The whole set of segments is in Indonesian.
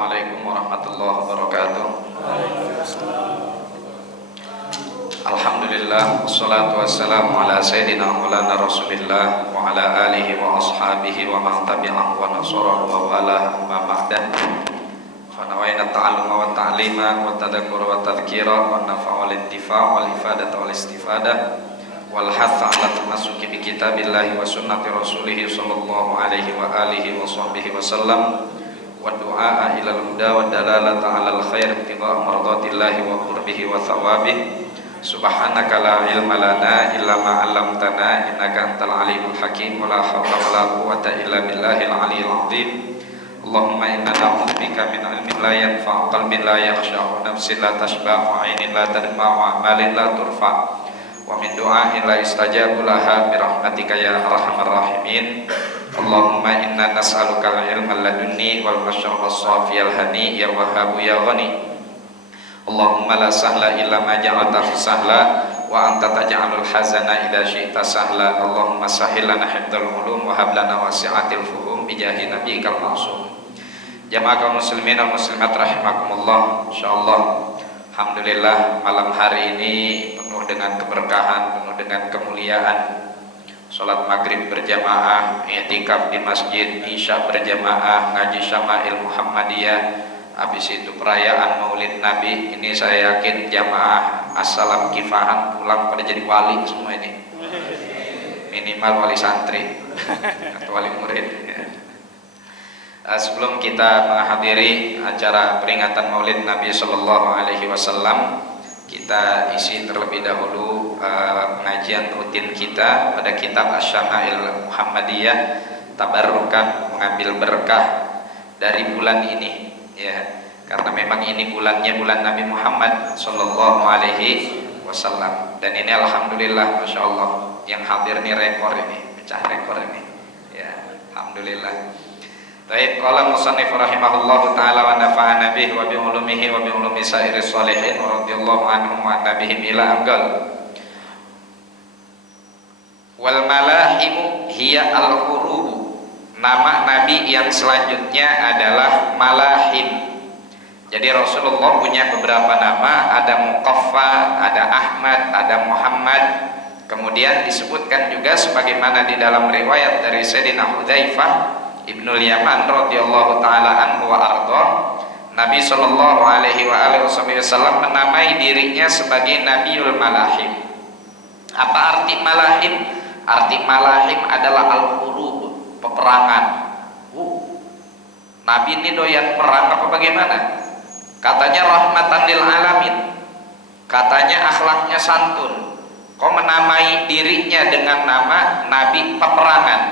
Assalamualaikum warahmatullahi wabarakatuh. Alhamdulillah, wassalatu wassalamu ala sayyidina maulana rasulillah wa ala alihi wa ashabihi wa man tabi'ahu wa nasarahu wa wala amma ba'da. Fa nawayna ta'alluma wa ta'lima wa tadhakkura wa tadhkira wa nafa'a wal intifa' wal ifadata wal istifadah wal hatha 'ala tamassuki bi kitabillahi wa sunnati rasulih sallallahu alaihi wa alihi wa sahbihi wa sallam wa du'a ila al-huda wa dalalata 'ala al-khair ibtigha' mardatillahi wa qurbihi wa thawabih. Subhanaka la ilma lana illa ma 'allamtana innaka antal alimul hakim wa la hawla wa la quwwata illa billahil aliyyil azim. Allahumma inna na'udzubika min ilmin la yanfa', qalbin la yakhsha', nafsin la tashba', 'ainin la tadma', 'amalin la turfa', wa min du'ain la istajabu laha bi rahmatika ya arhamar rahimin. Allahumma inna nas'aluka al-ilma ladunni wal masyraba as-safiyal hani ya wahhabu ya ghani. Allahumma la sahla illa ma ja'altahu sahla wa anta taj'alul hazana idza syi'ta sahla. Allahumma sahhil lana hifdzal ulum wa hab lana wasi'atil fuhum bi jahi nabiyyikal ma'sum. Jamaah kaum muslimin wal muslimat rahimakumullah. Insyaallah alhamdulillah malam hari ini penuh dengan keberkahan, penuh dengan kemuliaan. Salat maghrib berjamaah, i'tikaf di masjid, isya berjamaah, ngaji syama'il Muhammadiyah. Habis itu perayaan Maulid Nabi. Ini saya yakin jamaah as-salam kifahan pulang pada jadi wali semua ini. Minimal wali santri atau wali murid. Sebelum kita menghadiri acara peringatan Maulid Nabi Sallallahu Alaihi Wasallam, kita isi terlebih dahulu pengajian rutin kita pada kitab Asy-Syama'il Muhammadiyah, tabarrukan, mengambil berkah dari bulan ini. Ya, karena memang ini bulannya bulan Nabi Muhammad Sallallahu Alaihi Wasallam, dan ini alhamdulillah, masya Allah, yang hadir nih rekor ini, pecah rekor ini. Ya, alhamdulillah. Baik, qala musannif rahimahullahu taala wa nafa'ana bihi wa bi ulumihi wa bi ulumi sairis sholihin wa radhiyallahu anhum wa nabihim ila amgal. Wal malahimu hiya al-qurub. Nama Nabi yang selanjutnya adalah Malahim. Jadi Rasulullah punya beberapa nama, ada Muqaffa, ada Ahmad, ada Muhammad. Kemudian disebutkan juga sebagaimana di dalam riwayat dari Sayyidina Hudzaifah Ibnul Yaman radhiyallahu taala anhu wa ardhah, Nabi sallallahu alaihi wasallam menamai dirinya sebagai Nabiul Malahim. Apa arti Malahim? Arti Malahim adalah al-qurub, peperangan. Nabi ini doyan perang apa bagaimana? Katanya rahmatan lil alamin, katanya akhlaknya santun. Kok menamai dirinya dengan nama Nabi peperangan?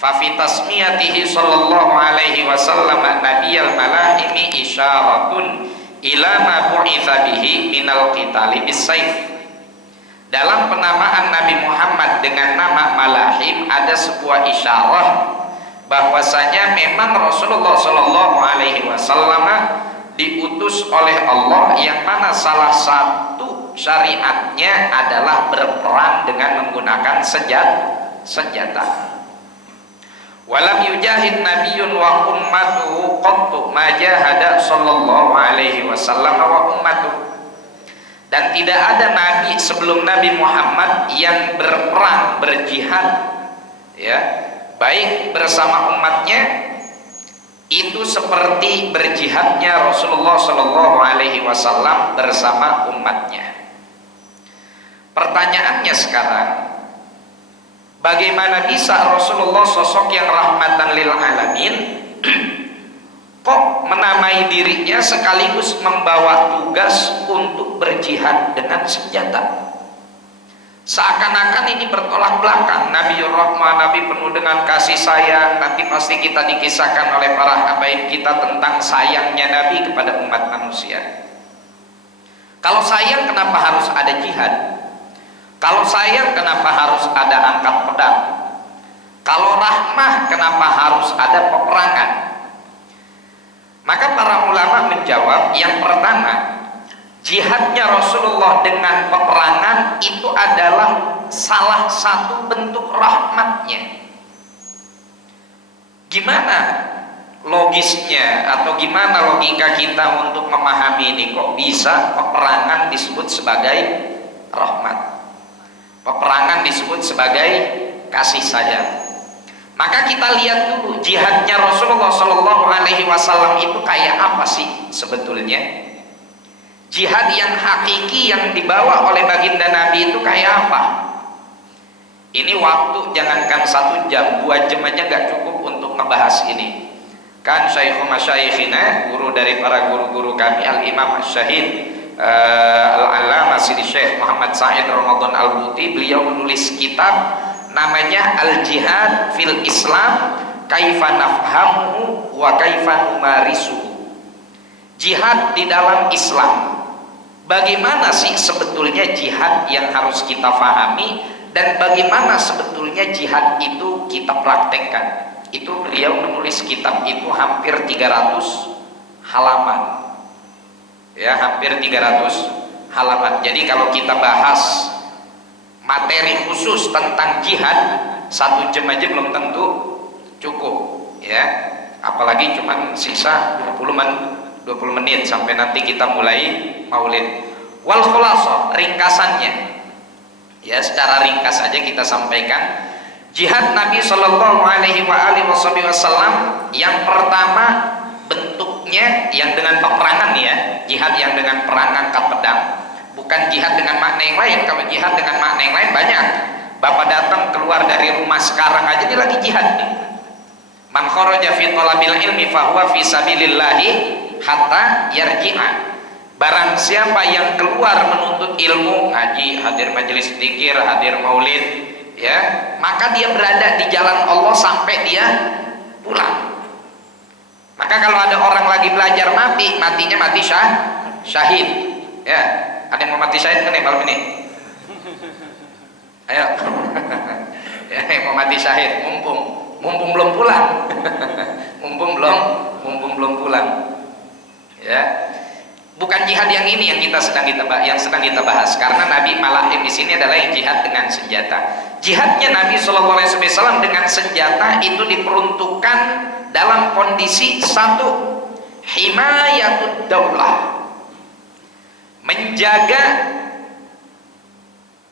Fa fi tasmiyatihi sallallahu alaihi wasallam nabiyal malahimi isyaratun ila ma bu'itsa bihi minal qitali bis-saif. Dalam penamaan Nabi Muhammad dengan nama Malahim ada sebuah isyarah bahwasanya memang Rasulullah Shallallahu Alaihi Wasallam diutus oleh Allah yang mana salah satu syariatnya adalah berperang dengan menggunakan senjata. Walam yujahid nabiyyun wa ummatuhu qattu ma jahada sallallahu alaihi wasallam wa ummatuhu. Dan tidak ada nabi sebelum Nabi Muhammad yang berperang, berjihad, ya, baik bersama umatnya itu seperti berjihadnya Rasulullah Shallallahu Alaihi Wasallam bersama umatnya. Pertanyaannya sekarang, bagaimana bisa Rasulullah sosok yang rahmatan lil alamin kok menamai dirinya sekaligus membawa tugas untuk berjihad dengan senjata? Seakan-akan ini bertolak belakang. Nabiur Rahmah, Nabi penuh dengan kasih sayang. Nanti pasti kita dikisahkan oleh para habaib kita tentang sayangnya Nabi kepada umat manusia. Kalau sayang, kenapa harus ada jihad? Kalau sayang, kenapa harus ada angkat pedang? Kalau rahmah, kenapa harus ada peperangan? Maka para ulama menjawab, yang pertama, jihadnya Rasulullah dengan peperangan itu adalah salah satu bentuk rahmatnya. Gimana logisnya atau gimana logika kita untuk memahami ini, kok bisa peperangan disebut sebagai rahmat, peperangan disebut sebagai kasih sayang? Maka kita lihat dulu jihadnya Rasulullah Shallallahu Alaihi Wasallam itu kayak apa sih sebetulnya? Jihad yang hakiki yang dibawa oleh baginda Nabi itu kayak apa? Ini waktu jangankan 1 jam, 2 jam aja gak cukup untuk ngebahas ini. Kan Syaikhul Masyayikhina, guru dari para guru-guru kami, Al-Imam Syahid Al-Allamah Sidi Syekh Muhammad Said Ramadan Al-Buti, beliau menulis kitab namanya Al-Jihad fil Islam Kaifa nafhamuhu wa kaifa numarisuhu. Jihad di dalam Islam, bagaimana sih sebetulnya jihad yang harus kita fahami, dan bagaimana sebetulnya jihad itu kita praktekkan. Itu beliau menulis kitab itu hampir 300 halaman, ya, hampir 300 halaman. Jadi kalau kita bahas materi khusus tentang jihad 1 jam aja belum tentu cukup, ya, apalagi cuma sisa 20 menit sampai nanti kita mulai maulid. Wal khulasah, ringkasannya, ya, secara ringkas saja kita sampaikan. Jihad Nabi Shallallahu Alaihi Wasallam yang pertama bentuknya yang dengan peperangan, ya, jihad yang dengan perang angkat pedang, bukan jihad dengan makna yang lain. Kalau jihad dengan makna yang lain banyak. Bapak datang keluar dari rumah sekarang aja dia lagi jihad nih. Man kharaja fi talabil ilmi fahuwa fi sabilillahi hatta yarji'a. Barang siapa yang keluar menuntut ilmu, ngaji, hadir majelis dzikir, hadir maulid, ya, maka dia berada di jalan Allah sampai dia pulang. Maka kalau ada orang lagi belajar matinya mati syahid, ya. Ada yang mau mati syahid kan nih malam ini? Ayo. Ya, yang mau mati syahid, mumpung belum pulang. mumpung belum pulang. Ya. Bukan jihad yang ini yang sedang kita bahas, karena Nabi malah di sini adalah yang jihad dengan senjata. Jihadnya Nabi Shallallahu Alaihi Wasallam dengan senjata itu diperuntukkan dalam kondisi satu, himayatud daulah, menjaga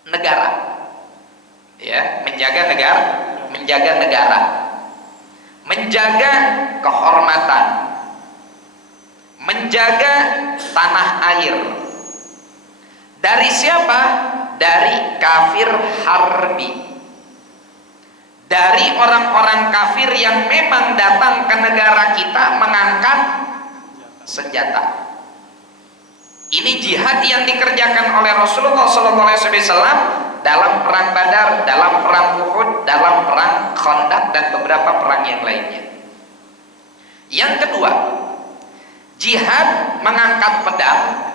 negara, ya, menjaga negara, menjaga kehormatan, menjaga tanah air. Dari siapa? Dari kafir harbi, dari orang-orang kafir yang memang datang ke negara kita mengangkat senjata. Ini jihad yang dikerjakan oleh Rasulullah SAW dalam perang Badar, dalam perang Uhud, dalam perang Khandaq, dan beberapa perang yang lainnya. Yang kedua, jihad mengangkat pedang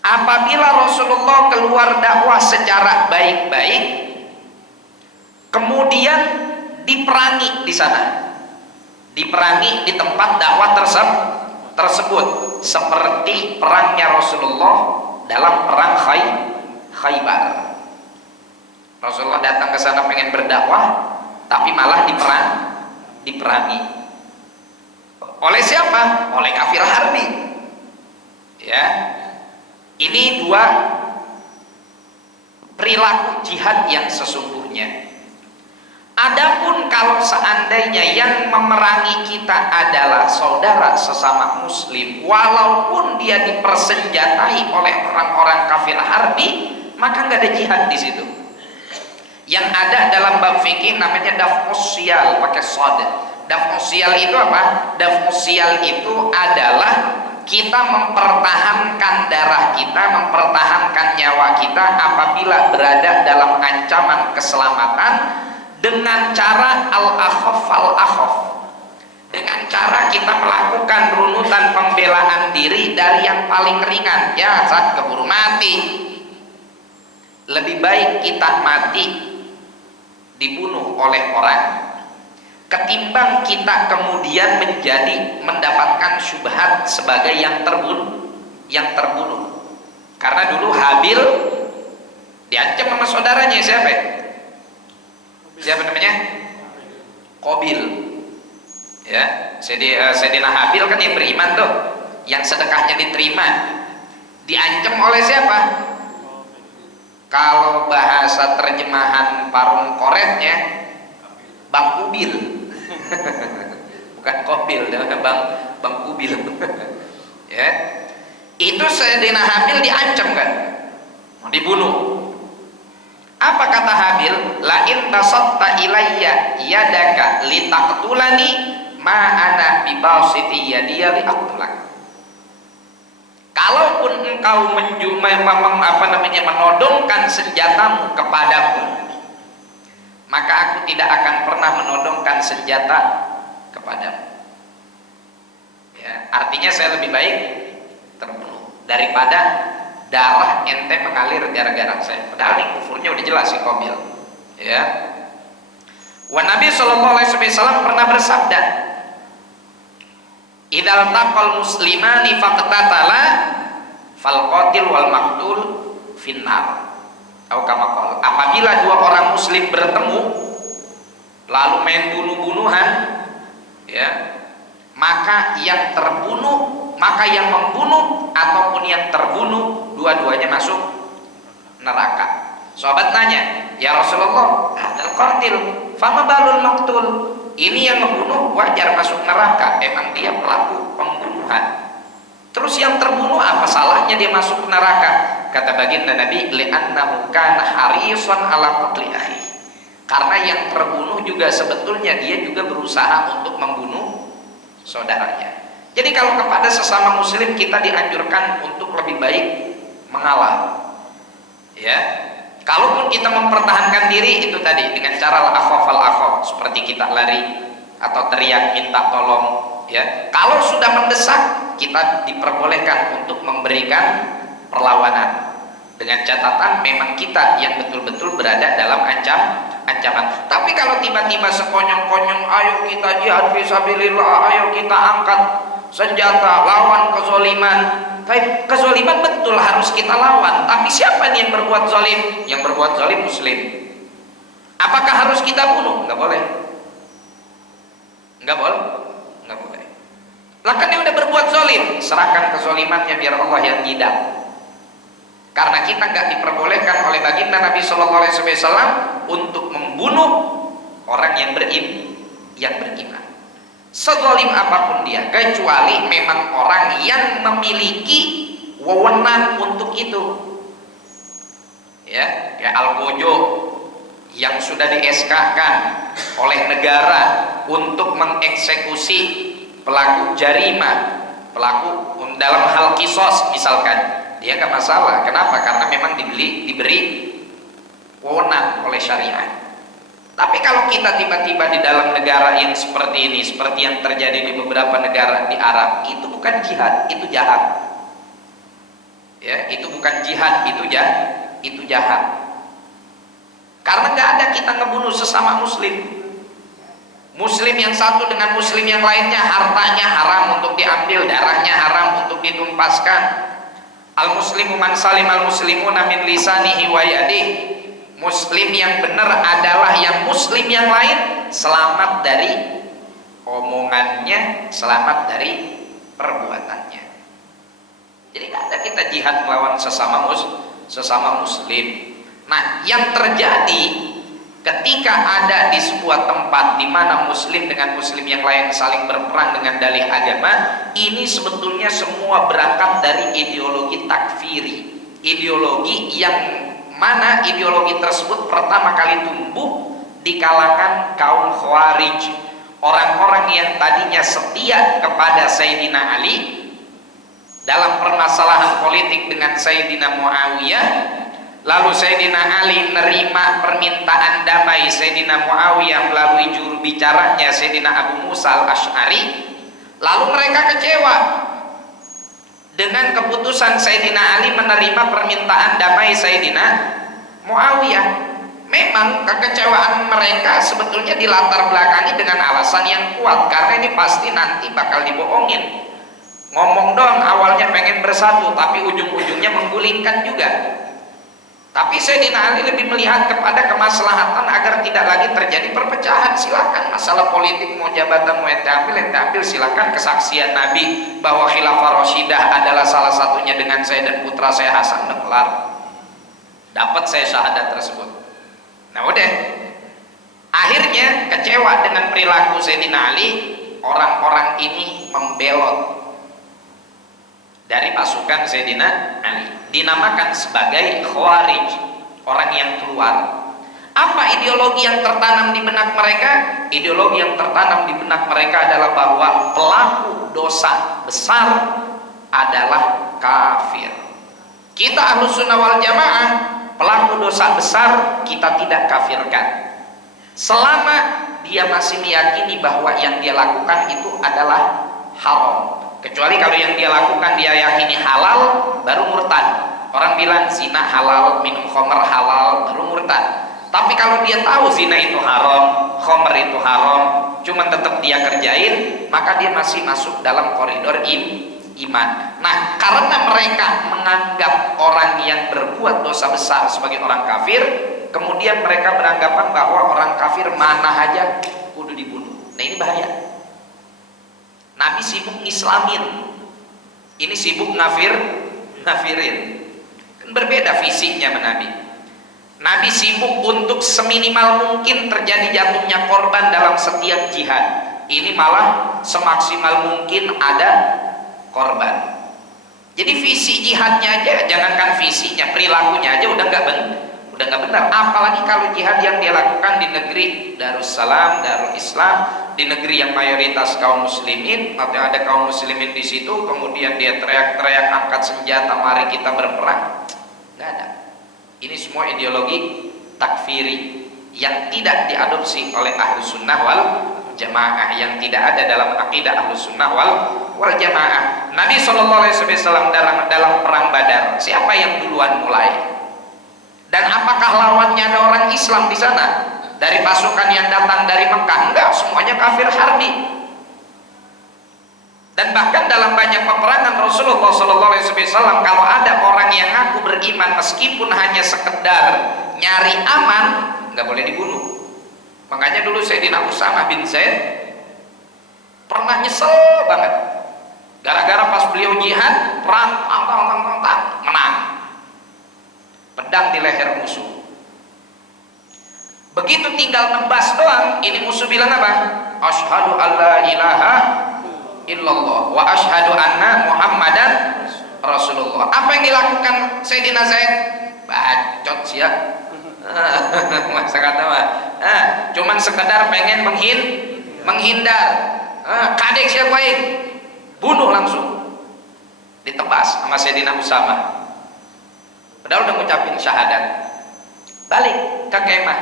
apabila Rasulullah keluar dakwah secara baik-baik, kemudian diperangi di sana, diperangi di tempat dakwah tersebut, seperti perangnya Rasulullah dalam perang Khaybar. Rasulullah datang ke sana pengen berdakwah, tapi malah diperangi. Oleh siapa? Oleh kafir harbi. Ya, ini dua perilaku jihad yang sesungguhnya. Adapun kalau seandainya yang memerangi kita adalah saudara sesama muslim, walaupun dia dipersenjatai oleh orang-orang kafir harbi, maka nggak ada jihad di situ. Yang ada dalam bab fikih namanya daf'us syiyal, pakai shad. Daf'us syiyal itu apa? Daf'us syiyal itu adalah kita mempertahankan darah kita, mempertahankan nyawa kita apabila berada dalam ancaman keselamatan dengan cara al-akhaf fal-akhaf, dengan cara kita melakukan runutan pembelaan diri dari yang paling ringan. Ya, saat keburu mati, lebih baik kita mati dibunuh oleh orang ketimbang kita kemudian mendapatkan syubhat sebagai yang terbunuh. Karena dulu Habil diancam sama saudaranya, siapa namanya? Qabil. Ya, Sayyidina Habil kan yang beriman tuh, yang sedekahnya diterima, diancam oleh siapa? Kalau bahasa terjemahan parung koretnya, Bang Kubil. Bukan Kobil, Bang Kubil. Ya, itu Sayyidina Habil diancam kan, mau dibunuh. Apa kata Habil? La in tasatta ilayya yadaka litaqtulani ma ana bibasiti yadiya liaqtulak. Kalaupun engkau menodongkan senjatamu kepadaku, maka aku tidak akan pernah menodongkan senjata kepadamu. Ya, artinya saya lebih baik terbunuh daripada darah ente mengalir gara-gara saya. Padahal ini kufurnya udah jelas si Qabil. Ya. Wa Nabi sallallahu alaihi wasallam pernah bersabda, "Idzal taqal muslimani faqtatala fal qatil wal maqtul finnar." Atau kama qala, apabila dua orang muslim bertemu lalu main bunuh-bunuhan, ya, maka yang membunuh ataupun yang terbunuh dua-duanya masuk neraka. Sahabat tanya, "Ya Rasulullah, hadzal qatil, fama balul maqtul?" Ini yang membunuh wajar masuk neraka, emang dia pelaku pembunuhan. Terus yang terbunuh apa salahnya dia masuk neraka? Kata baginda Nabi, "Li'annahu kana harisan ala qatli akhi." Karena yang terbunuh juga sebetulnya dia juga berusaha untuk membunuh saudaranya. Jadi kalau kepada sesama muslim kita dianjurkan untuk lebih baik mengalah. Ya. Kalaupun kita mempertahankan diri itu tadi dengan cara al-akhaf al-akhaf, seperti kita lari atau teriak minta tolong, ya. Kalau sudah mendesak, kita diperbolehkan untuk memberikan perlawanan. Dengan catatan memang kita yang betul-betul berada dalam ancaman. Tapi kalau tiba-tiba sekonyong-konyong, ayo kita jihad fisabilillah, ayo kita angkat senjata lawan kezoliman. Baik, kezoliman betul harus kita lawan, tapi siapa nih yang berbuat zalim? Yang berbuat zalim muslim. Apakah harus kita bunuh? Enggak boleh. Enggak boleh. Enggak boleh. Lah kan dia udah berbuat zalim, serahkan kezolimannya biar Allah yang ngidam. Karena kita enggak diperbolehkan oleh baginda Nabi sallallahu alaihi wasallam untuk membunuh orang yang beriman. Sezalim apapun dia, kecuali memang orang yang memiliki wewenang untuk itu. Ya, kayak Algojo yang sudah di-SK-kan oleh negara untuk mengeksekusi pelaku jarima, pelaku dalam hal kisos misalkan, dia nggak masalah. Kenapa? Karena memang diberi wewenang oleh syariat. Tapi kalau kita tiba-tiba di dalam negara yang seperti ini, seperti yang terjadi di beberapa negara di Arab, itu bukan jihad, itu jahat. Ya, itu bukan jihad, itu jahat. Karena nggak ada kita ngebunuh sesama muslim. Muslim yang satu dengan muslim yang lainnya, hartanya haram untuk diambil, darahnya haram untuk ditumpaskan. Al-muslimu man salim al-muslimuna min lisanihi wa yadihi. Muslim yang benar adalah yang muslim yang lain selamat dari omongannya, selamat dari perbuatannya. Jadi tidak ada kita jihad melawan sesama muslim. Nah, yang terjadi ketika ada di sebuah tempat di mana muslim dengan muslim yang lain saling berperang dengan dalih agama, ini sebetulnya semua berangkat dari ideologi takfiri, ideologi yang mana ideologi tersebut pertama kali tumbuh di kalangan kaum Khawarij, orang-orang yang tadinya setia kepada Sayyidina Ali dalam permasalahan politik dengan Sayyidina Muawiyah. Lalu Sayyidina Ali menerima permintaan damai Sayyidina Muawiyah melalui juru bicaranya Sayyidina Abu Musa al-Ash'ari. Lalu mereka kecewa dengan keputusan Sayyidina Ali menerima permintaan damai Sayyidina Muawiyah. Memang kekecewaan mereka sebetulnya dilatar belakangi dengan alasan yang kuat, karena ini pasti nanti bakal dibohongin. Ngomong doang awalnya pengen bersatu, tapi ujung-ujungnya menggulingkan juga. Tapi Sayyidina Ali lebih melihat kepada kemaslahatan agar tidak lagi terjadi perpecahan. Silakan masalah politik, mau jabatan, mau ente ambil silakan. Kesaksian Nabi bahwa Khilafah Rasyidah adalah salah satunya dengan saya dan putra saya Hasan, udah kelar. Dapat saya syahadat tersebut. Nah udah, akhirnya kecewa dengan perilaku Sayyidina Ali, orang-orang ini membelot dari pasukan Sayyidina Ali, dinamakan sebagai Khawarij, orang yang keluar. Apa ideologi yang tertanam di benak mereka? Ideologi yang tertanam di benak mereka adalah bahwa pelaku dosa besar adalah kafir. Kita Ahlus Sunnah wal Jamaah, pelaku dosa besar kita tidak kafirkan selama dia masih meyakini bahwa yang dia lakukan itu adalah haram. Kecuali kalau yang dia lakukan dia yakini halal, baru murtad. Orang bilang zina halal, minum khamr halal, baru murtad. Tapi kalau dia tahu zina itu haram, khamr itu haram, cuman tetap dia kerjain, maka dia masih masuk dalam koridor iman. Nah, karena mereka menganggap orang yang berbuat dosa besar sebagai orang kafir, kemudian mereka beranggapan bahwa orang kafir mana aja kudu dibunuh. Nah, ini bahaya. Nabi sibuk islamin, ini sibuk ngafirin. Kan berbeda visinya sama Nabi. Nabi sibuk untuk seminimal mungkin terjadi jatuhnya korban dalam setiap jihad. Ini malah semaksimal mungkin ada korban. Jadi visi jihadnya aja, jangankan visinya, perilakunya aja udah nggak benar. Apalagi kalau jihad yang dia lakukan di negeri Darussalam, Darul Islam, di negeri yang mayoritas kaum muslimin, atau ada kaum muslimin di situ, kemudian dia teriak-teriak angkat senjata, mari kita berperang. Nggak ada. Ini semua ideologi takfiri yang tidak diadopsi oleh Ahlus Sunnah wal Jamaah, yang tidak ada dalam akidah Ahlus Sunnah wal Jamaah. Nabi SAW dalam perang Badar, siapa yang duluan mulai? Dan apakah lawannya ada orang Islam di sana? Dari pasukan yang datang dari Mekah? Enggak, semuanya kafir harbi. Dan bahkan dalam banyak peperangan Rasulullah SAW, kalau ada orang yang ngaku beriman meskipun hanya sekedar nyari aman, nggak boleh dibunuh. Makanya dulu Sayyidina Usamah bin Zaid pernah nyesel banget, gara-gara pas beliau jihad perang, menang, pedang di leher musuh. Begitu tinggal nebas doang, ini musuh bilang apa? Asyhadu alla ilaha illallah wa asyhadu anna Muhammadan Rasulullah. Apa yang dilakukan Sayyidina Zaid? Bacot sia. Masa kata mah, cuman sekedar pengen menghindar. Kadek siapa yang bunuh langsung, ditebas sama Sayyidina Usamah. Padahal udah ngucapin syahadat. Balik ke kemah,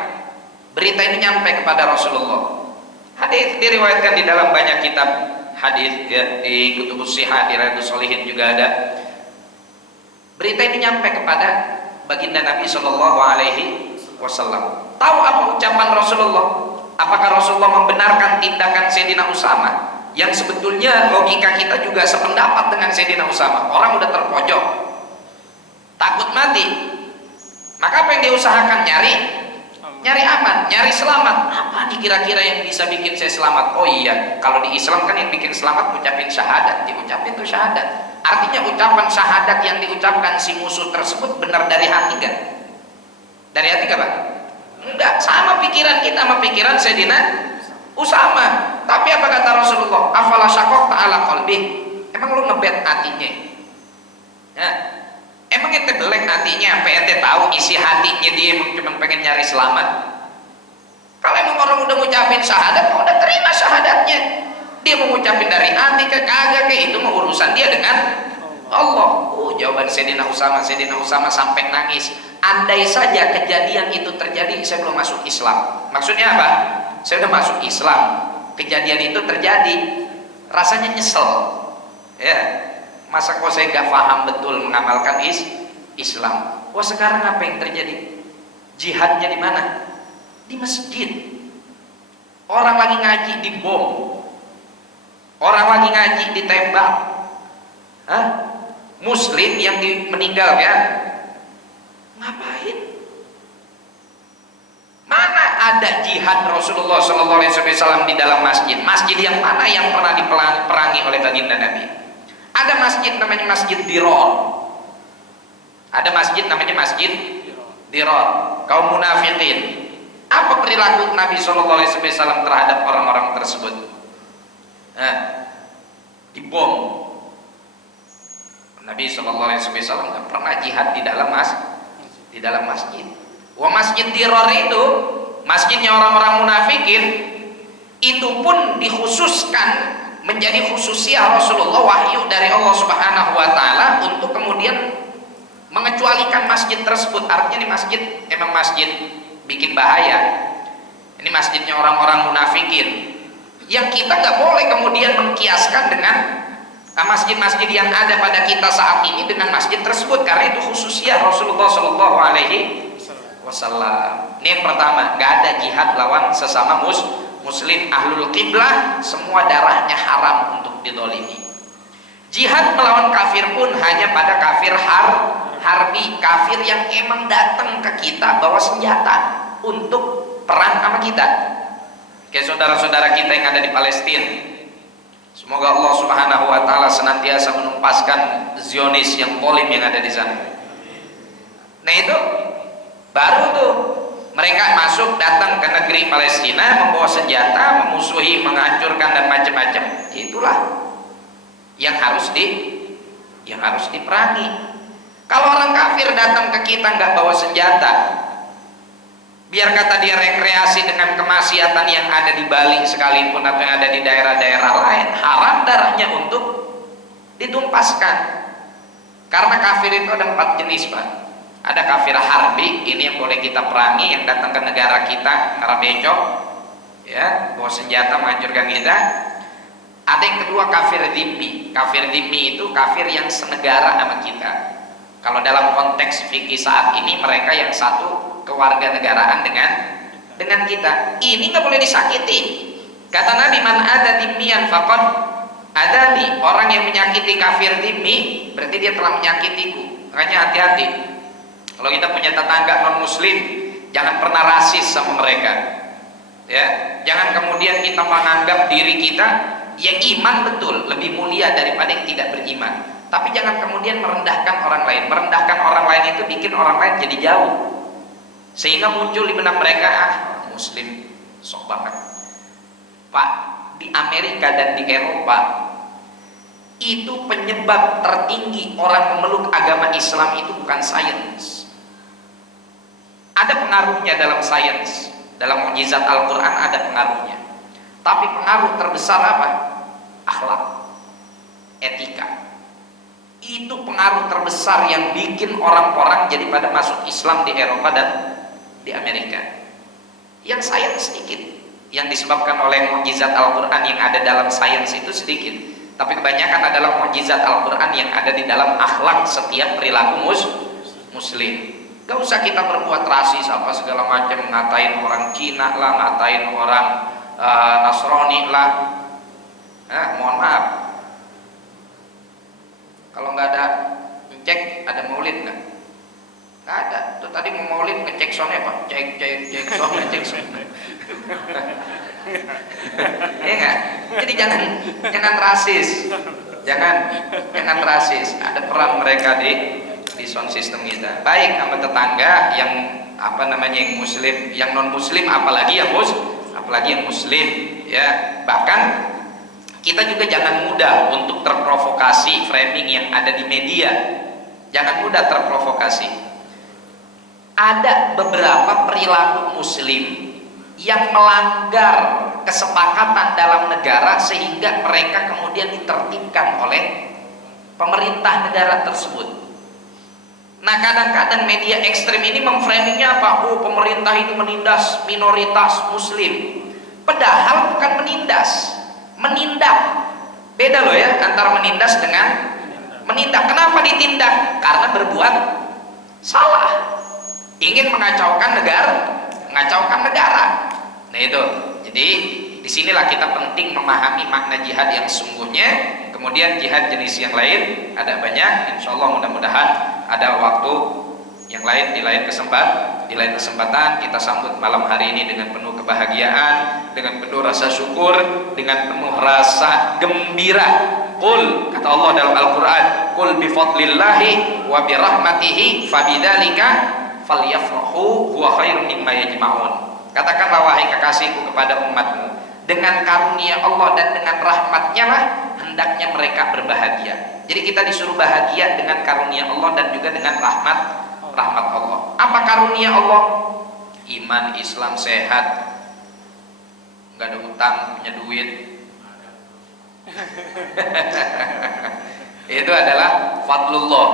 berita ini nyampe kepada Rasulullah. Hadis diriwayatkan di dalam banyak kitab hadis, ya, di Kutubus Shihah, di Riyadhus Shalihin juga ada. Berita ini nyampe kepada baginda Nabi Shallallahu Alaihi Wasallam. Tahu apa ucapan Rasulullah? Apakah Rasulullah membenarkan tindakan Sayyidina Usamah yang sebetulnya logika kita juga sependapat dengan Sayyidina Usamah? Orang udah terpojok, takut mati, maka apa yang diusahakan? Nyari aman, nyari selamat. Apa nih kira-kira yang bisa bikin saya selamat? Oh iya, kalau di Islam kan yang bikin selamat ucapin syahadat, diucapin tuh syahadat. Artinya ucapan syahadat yang diucapkan si musuh tersebut benar dari hati gak? Dari hati gak Pak? Enggak, sama pikiran kita sama pikiran Sayyidina Usamah. Tapi apa kata Rasulullah? Afala syaqaqta ala qalbih? Emang lu ngebet hatinya? Ya. Emang ente belek hatinya, apa ente tahu isi hatinya dia emang cuma pengen nyari selamat? Kalau emang orang udah ngucapin syahadat, udah terima syahadatnya. Dia mau ngucapin dari hati ke kagak, kayak itu mau urusan dia dengan Allah. Jawaban Sayyidina Usamah sampai nangis. Andai saja kejadian itu terjadi, saya belum masuk Islam. Maksudnya apa? Saya udah masuk Islam, kejadian itu terjadi, rasanya nyesel. Ya. Masa kok saya gak paham betul mengamalkan Islam? Wah, sekarang apa yang terjadi? Jihadnya di mana? Di masjid. Orang lagi ngaji dibom, orang lagi ngaji ditembak. Muslim yang meninggal ya, ngapain? ada jihad Rasulullah Sallallahu Alaihi Wasallam di dalam masjid. Masjid yang mana yang pernah diperangi oleh baginda Nabi? Ada masjid namanya Masjid Dirar. Ada masjid namanya Masjid Dirar. Kaum munafikin. Apa perilaku Nabi Sallallahu Alaihi Wasallam terhadap orang-orang tersebut? Dibom. Nabi Sallallahu Alaihi Wasallam nggak pernah jihad di dalam masjid. Wah, Masjid Dirar itu masjidnya orang-orang munafikin, itu pun dikhususkan menjadi khususiyah Rasulullah, wahyu dari Allah Subhanahu wa taala untuk kemudian mengecualikan masjid tersebut. Artinya ini masjid emang masjid bikin bahaya. Ini masjidnya orang-orang munafikin. Yang kita nggak boleh kemudian mengkiaskan dengan masjid-masjid yang ada pada kita saat ini dengan masjid tersebut, karena itu khususiyah Rasulullah Shallallahu Alaihi Wasallam. Ini yang pertama, nggak ada jihad lawan sesama muslim. Ahlul qiblah semua darahnya haram untuk didolimi. Jihad melawan kafir pun hanya pada kafir harbi, kafir yang emang datang ke kita bawa senjata untuk perang sama kita. Kayak saudara-saudara kita yang ada di Palestina. Semoga Allah Subhanahu wa taala senantiasa menumpaskan Zionis yang zalim yang ada di sana. Nah, itu baru tuh mereka masuk datang ke negeri Palestina membawa senjata, memusuhi, menghancurkan dan macam-macam. Itulah yang harus diperangi. Kalau orang kafir datang ke kita nggak bawa senjata, biar kata dia rekreasi dengan kemaksiatan yang ada di Bali sekalipun atau yang ada di daerah-daerah lain, haram darahnya untuk ditumpaskan. Karena kafir itu ada 4 jenis, Pak. Ada kafir harbi, ini yang boleh kita perangi, yang datang ke negara kita ngerabecok, ya, bawa senjata menghancurkan kita. Ada yang kedua kafir dhimmi. Kafir dhimmi itu kafir yang senegara sama kita. Kalau dalam konteks fikih saat ini, mereka yang satu kewarganegaraan dengan kita. Ini nggak boleh disakiti. Kata Nabi, man ada dhimmiyan faqad adani. Orang yang menyakiti kafir dhimmi berarti dia telah menyakitiku. Makanya hati-hati. Kalau kita punya tetangga non muslim, jangan pernah rasis sama mereka. Ya, jangan kemudian kita menganggap diri kita yang iman betul lebih mulia daripada yang tidak beriman. Tapi jangan kemudian merendahkan orang lain. Merendahkan orang lain itu bikin orang lain jadi jauh. Sehingga muncul di benak mereka, muslim sok banget. Pak, di Amerika dan di Eropa itu penyebab tertinggi orang memeluk agama Islam itu bukan sains. Ada pengaruhnya dalam sains, dalam mukjizat Al-Quran ada pengaruhnya. Tapi pengaruh terbesar apa? Akhlak, etika. Itu pengaruh terbesar yang bikin orang-orang jadi pada masuk Islam di Eropa dan di Amerika. Yang sains sedikit, yang disebabkan oleh mukjizat Al-Quran yang ada dalam sains itu sedikit. Tapi kebanyakan adalah mukjizat Al-Quran yang ada di dalam akhlak setiap perilaku muslim. Gak usah kita berbuat rasis apa segala macam, ngatain orang Cina lah, ngatain orang Nasrani lah. Mohon maaf, kalau nggak ada ngecek, ada maulid nggak? Nggak ada. Tuh tadi mau maulid ngecek soundnya apa? Cek sound. Iya nggak? Jadi jangan rasis, jangan rasis. Ada peran mereka di sound system kita. Baik sama tetangga yang yang muslim, yang non muslim, apalagi yang muslim, ya. Bahkan kita juga jangan mudah untuk terprovokasi framing yang ada di media. Jangan mudah terprovokasi. Ada beberapa perilaku muslim yang melanggar kesepakatan dalam negara sehingga mereka kemudian ditertibkan oleh pemerintah negara tersebut. Nah, kadang-kadang media ekstrem ini memframingnya apa? Oh, pemerintah ini menindas minoritas muslim. Padahal bukan menindas, menindak. Beda loh ya antara menindas dengan menindak. Kenapa ditindak? Karena berbuat salah, ingin mengacaukan negara. Nah itu. Jadi disinilah kita penting memahami makna jihad yang sesungguhnya. Kemudian jihad jenis yang lain ada banyak. Insya Allah mudah-mudahan ada waktu Yang lain di lain kesempatan kita sambut malam hari ini dengan penuh kebahagiaan, dengan penuh rasa syukur, dengan penuh rasa gembira. Qul, kata Allah dalam Al-Quran, qul bifadlillahi wa birahmatihi fabidzalika falyafrahu huwa khairun mimma yajma'un. Katakanlah wahai kekasihku kepada umatmu, dengan karunia Allah dan dengan rahmatnya lah hendaknya mereka berbahagia. Jadi kita disuruh bahagia dengan karunia Allah dan juga dengan rahmat Allah. Apa karunia Allah? Iman, Islam, sehat, nggak ada utang, punya duit. Itu adalah fadlullah.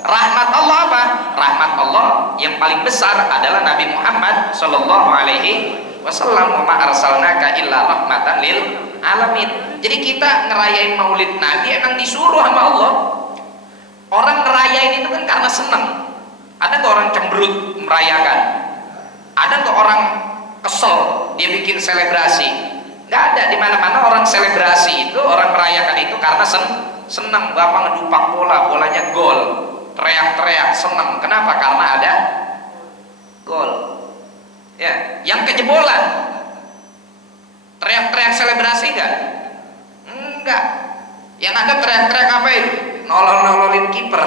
Rahmat Allah apa? Rahmat Allah yang paling besar adalah Nabi Muhammad sallallahu alaihi wasallam, wa ma arsalnaka illa rahmatan lil alamin. Jadi kita ngerayain Maulid Nabi emang disuruh sama Allah. Orang ngerayain itu kan karena senang. Ada tuh orang cemberut merayakan. Ada tuh orang kesel dia bikin selebrasi. Nggak ada, di mana-mana orang selebrasi itu, orang merayakan itu karena senang. Bapak ngedupak bolanya gol, teriak-teriak senang. Kenapa? Karena ada gol. Ya, yang kejebolan teriak-teriak selebrasi enggak. Yang ada teriak-teriak apa itu? Nololin kiper.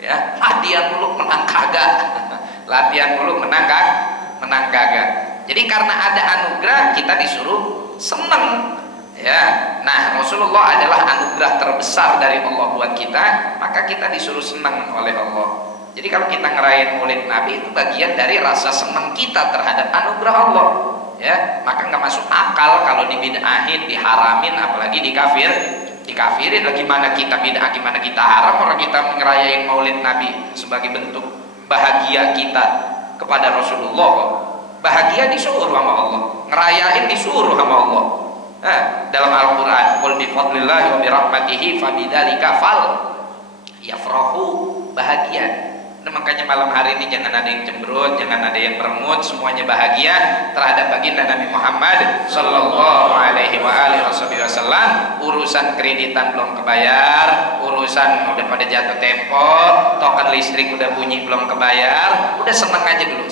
Ya, latihan mulu menang kagak. Latihan mulu menang kagak. Jadi karena ada anugerah kita disuruh senang. Ya, nah Rasulullah adalah anugerah terbesar dari Allah buat kita, maka kita disuruh senang oleh Allah. Jadi kalau kita ngerayain Maulid Nabi itu bagian dari rasa senang kita terhadap anugerah Allah. Ya, maka nggak masuk akal kalau dibid'ahin, diharamin, apalagi dikafirin. Gimana kita bid'ah, gimana kita haram, orang kita ngerayain Maulid Nabi sebagai bentuk bahagia kita kepada Rasulullah kok. Bahagia disuruh sama Allah, ngerayain disuruh sama Allah. Dalam Al-Quran, qul bifadlillahi wa birahmatihi fabidzalika fal yafrahu, bahagia. Nah, makanya malam hari ini jangan ada yang cemberut, jangan ada yang merengut, semuanya bahagia terhadap baginda Nabi Muhammad sallallahu alaihi wasallam. Urusan kreditan belum kebayar, urusan udah pada jatuh tempo, token listrik udah bunyi belum kebayar, udah senang aja dulu.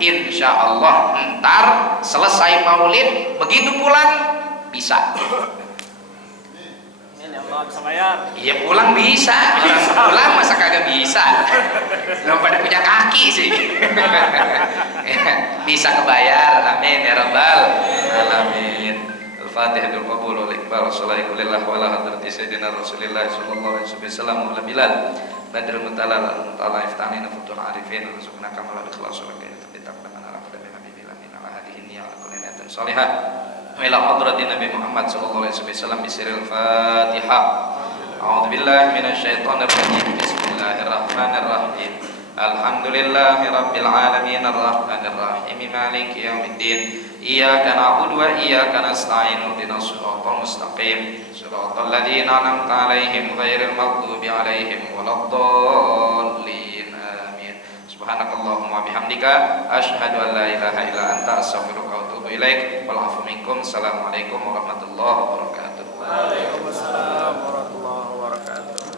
Insya Allah ntar selesai Maulid, begitu pulang bisa. Bisa bayar. Iya, pulang bisa. Pulang masa kagak bisa? Belum pada punya kaki sih. Bisa kebayar. Amin ya rabbal alamin. Al-Fatihah bil qabul wal iqbal wassalamu lillah wa ala hadrati sayyidina Rasulillah sallallahu alaihi wasallam wa bilal badrul mutalal mutala iftanina futuh arifin warzuqna kamal ikhlas wa kaina taqaddama ala qadami nabi bilamin ala hadhihi niyyah wa kullinatin salihah ila hadratin Nabi Muhammad sallallahu alaihi wasallam bisiril Fatihah. A'udzu billahi minasyaitonir rajim. Bismillahirrahmanirrahim. Alhamdulillahirabbil alamin arrahmanir rahim maliki yaumiddin. Iyyaka na'budu wa iyyaka nasta'in. Ihdinas siratal mustaqim. Shiratal ladzina an'amta 'alaihim ghairil maghdubi 'alaihim waladdallin. Amin. Subhanakallahumma bihamdika asyhadu an la ilaha illa anta astaghfiruka wa atubu ilaik. Wal 'afwu minkum. Assalamualaikum warahmatullahi wabarakatuh. Waalaikumsalam.